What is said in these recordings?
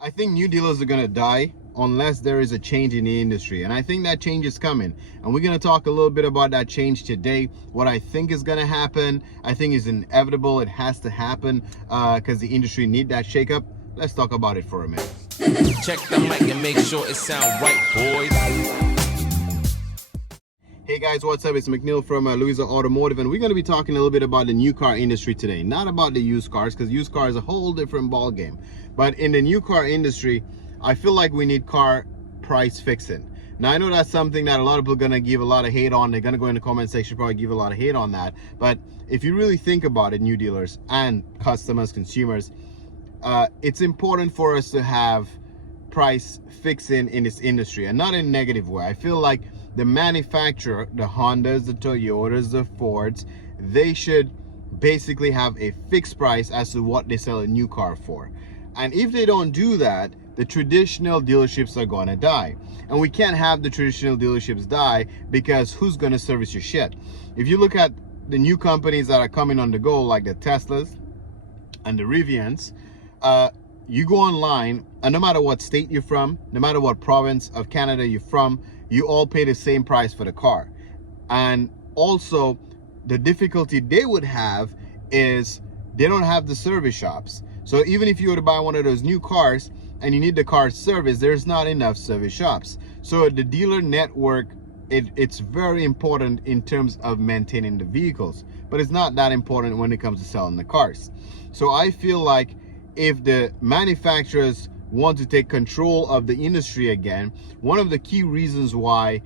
I think new dealers are going to die unless there is a change in the industry. And I think that change is coming. And we're going to talk a little bit about that change today. What I think is going to happen, I think is inevitable. It has to happen because the industry need that shakeup. Let's talk about it for a minute. Check the mic and make sure it sound right, boys. Hey guys, what's up? It's McNeil from Louisa Automotive, and we're going to be talking a little bit about the new car industry today. Not about the used cars, because used cars is a whole different ball game. But in the new car industry, I feel like we need car price fixing. Now, I know that's something that a lot of people are going to give a lot of hate on. They're going to go in the comment section, probably give a lot of hate on that. But if you really think about it, new dealers and customers, consumers, it's important for us to have price fixing in this industry, and not in a negative way. I feel like the manufacturer, the Hondas, the Toyotas, the Fords, they should basically have a fixed price as to what they sell a new car for. And if they don't do that, the traditional dealerships are going to die. And we can't have the traditional dealerships die, because who's going to service your shit? If you look at the new companies that are coming on the go, like the Teslas and the Rivians, you go online, and no matter what state you're from, no matter what province of Canada you're from, you all pay the same price for the car. And also, the difficulty they would have is they don't have the service shops. So even if you were to buy one of those new cars and you need the car serviced, there's not enough service shops. So the dealer network, it's very important in terms of maintaining the vehicles, but it's not that important when it comes to selling the cars. So I feel like if the manufacturers want to take control of the industry again, one of the key reasons why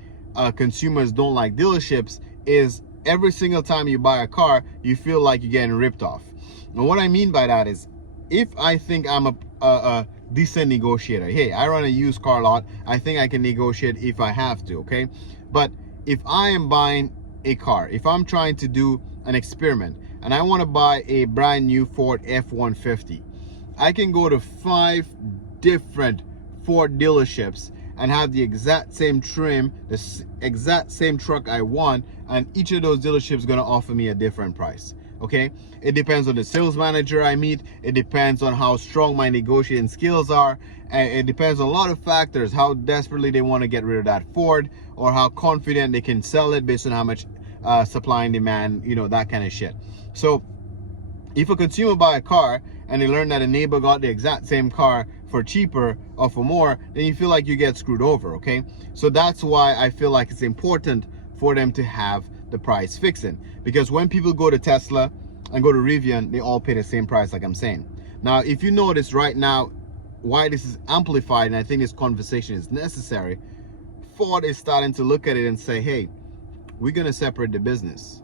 consumers don't like dealerships is every single time you buy a car, you feel like you're getting ripped off. And what I mean by that is, if I think I'm a decent negotiator, hey, I run a used car lot, I think I can negotiate if I have to, okay? But if I am buying a car, if I'm trying to do an experiment and I want to buy a brand new Ford F-150, I can go to 5 different Ford dealerships and have the exact same trim, the exact same truck I want, and each of those dealerships is going to offer me a different price. Okay, it depends on the sales manager I meet, it depends on how strong my negotiating skills are, and it depends on a lot of factors, how desperately they want to get rid of that Ford, or how confident they can sell it based on how much supply and demand, you know, that kind of shit. So if a consumer buy a car and they learn that a neighbor got the exact same car for cheaper or for more, then you feel like you get screwed over, okay? So that's why I feel like it's important for them to have the price fixing, because when people go to Tesla and go to Rivian, they all pay the same price, like I'm saying. Now, if you notice right now why this is amplified, and I think this conversation is necessary, Ford is starting to look at it and say, hey, we're going to separate the business.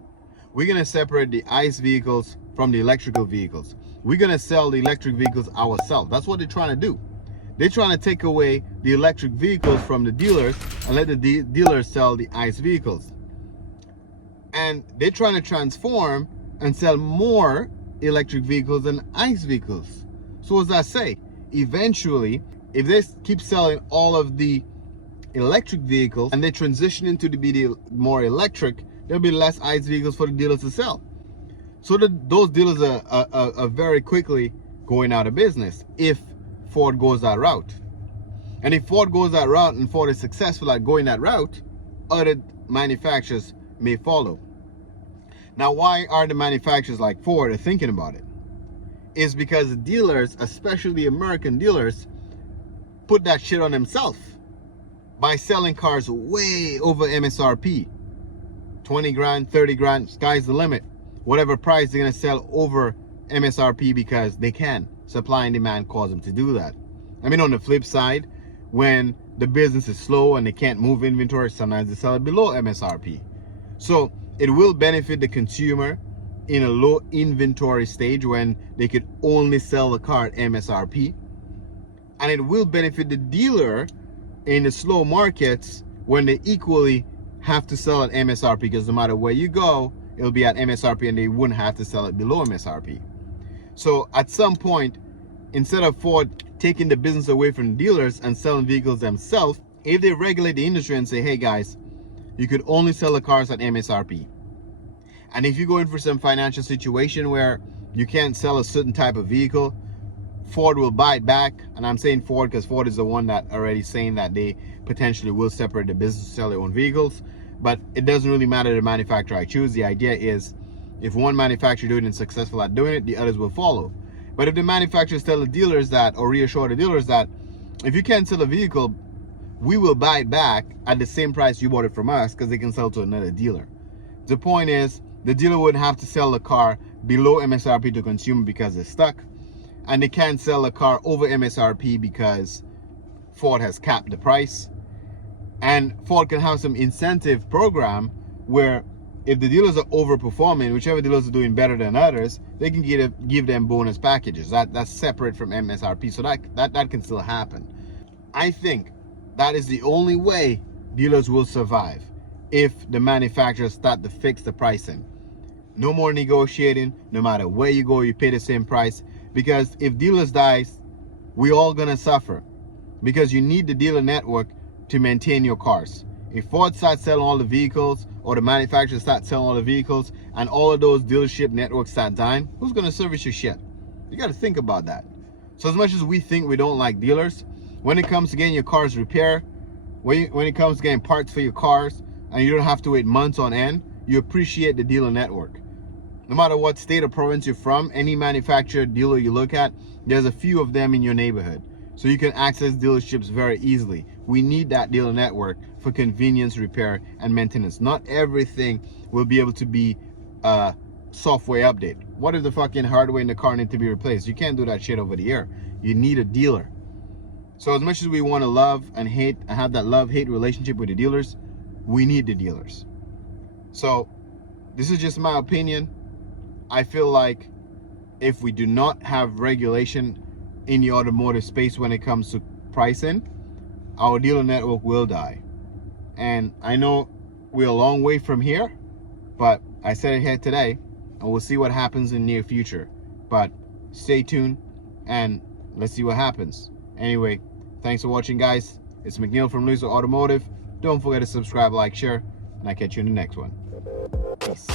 We're going to separate the ICE vehicles from the electrical vehicles. We're going to sell the electric vehicles ourselves. That's what they're trying to do. They're trying to take away the electric vehicles from the dealers and let the dealers sell the ICE vehicles. And they're trying to transform and sell more electric vehicles than ICE vehicles. So what does that say? Eventually, if they keep selling all of the electric vehicles and they transition into be the more electric, there'll be less ICE vehicles for the dealers to sell. So those dealers are very quickly going out of business if Ford goes that route. And if Ford goes that route and Ford is successful at going that route, other manufacturers may follow. Now, why are the manufacturers like Ford thinking about it? Is because the dealers, especially American dealers, put that shit on themselves by selling cars way over MSRP. 20 grand, 30 grand, sky's the limit. Whatever price they're gonna sell over MSRP, because they can. Supply and demand cause them to do that. I mean, on the flip side, when the business is slow and they can't move inventory, sometimes they sell it below MSRP. So it will benefit the consumer in a low inventory stage when they could only sell the car at MSRP. And it will benefit the dealer in the slow markets when they equally have to sell at MSRP, because no matter where you go, it'll be at MSRP and they wouldn't have to sell it below MSRP. So at some point, instead of Ford taking the business away from dealers and selling vehicles themselves, if they regulate the industry and say, hey guys, you could only sell the cars at MSRP. And if you go in for some financial situation where you can't sell a certain type of vehicle, Ford will bite back, and I'm saying Ford because Ford is the one that already saying that they potentially will separate the business to sell their own vehicles. But it doesn't really matter the manufacturer I choose. The idea is, if one manufacturer doing it and successful at doing it, the others will follow. But if the manufacturers tell the dealers that, or reassure the dealers that, if you can't sell a vehicle, we will buy it back at the same price you bought it from us, because they can sell to another dealer. The point is, the dealer wouldn't have to sell the car below MSRP to consumer because they're stuck, and they can't sell the car over MSRP because Ford has capped the price. And Ford can have some incentive program where if the dealers are overperforming, whichever dealers are doing better than others, they can give them bonus packages. That's separate from MSRP, so that can still happen. I think that is the only way dealers will survive, if the manufacturers start to fix the pricing. No more negotiating. No matter where you go, you pay the same price. Because if dealers dies, we all gonna suffer, because you need the dealer network to maintain your cars. If Ford starts selling all the vehicles, or the manufacturers start selling all the vehicles, and all of those dealership networks start dying, who's gonna service your shit? You gotta think about that. So as much as we think we don't like dealers, when it comes to getting your cars repaired, when it comes to getting parts for your cars, and you don't have to wait months on end, you appreciate the dealer network. No matter what state or province you're from, any manufacturer dealer you look at, there's a few of them in your neighborhood. So you can access dealerships very easily. We need that dealer network for convenience, repair, and maintenance. Not everything will be able to be a software update. What if the fucking hardware in the car needs to be replaced? You can't do that shit over the air. You need a dealer. So as much as we want to love and hate, and have that love-hate relationship with the dealers, we need the dealers. So this is just my opinion. I feel like if we do not have regulation in the automotive space when it comes to pricing, our dealer network will die. And I know we're a long way from here, but I said it here today, and we'll see what happens in the near future. But stay tuned and let's see what happens. Anyway, thanks for watching, guys. It's McNeil from Louisa Automotive. Don't forget to subscribe, like, share, and I'll catch you in the next one. Peace.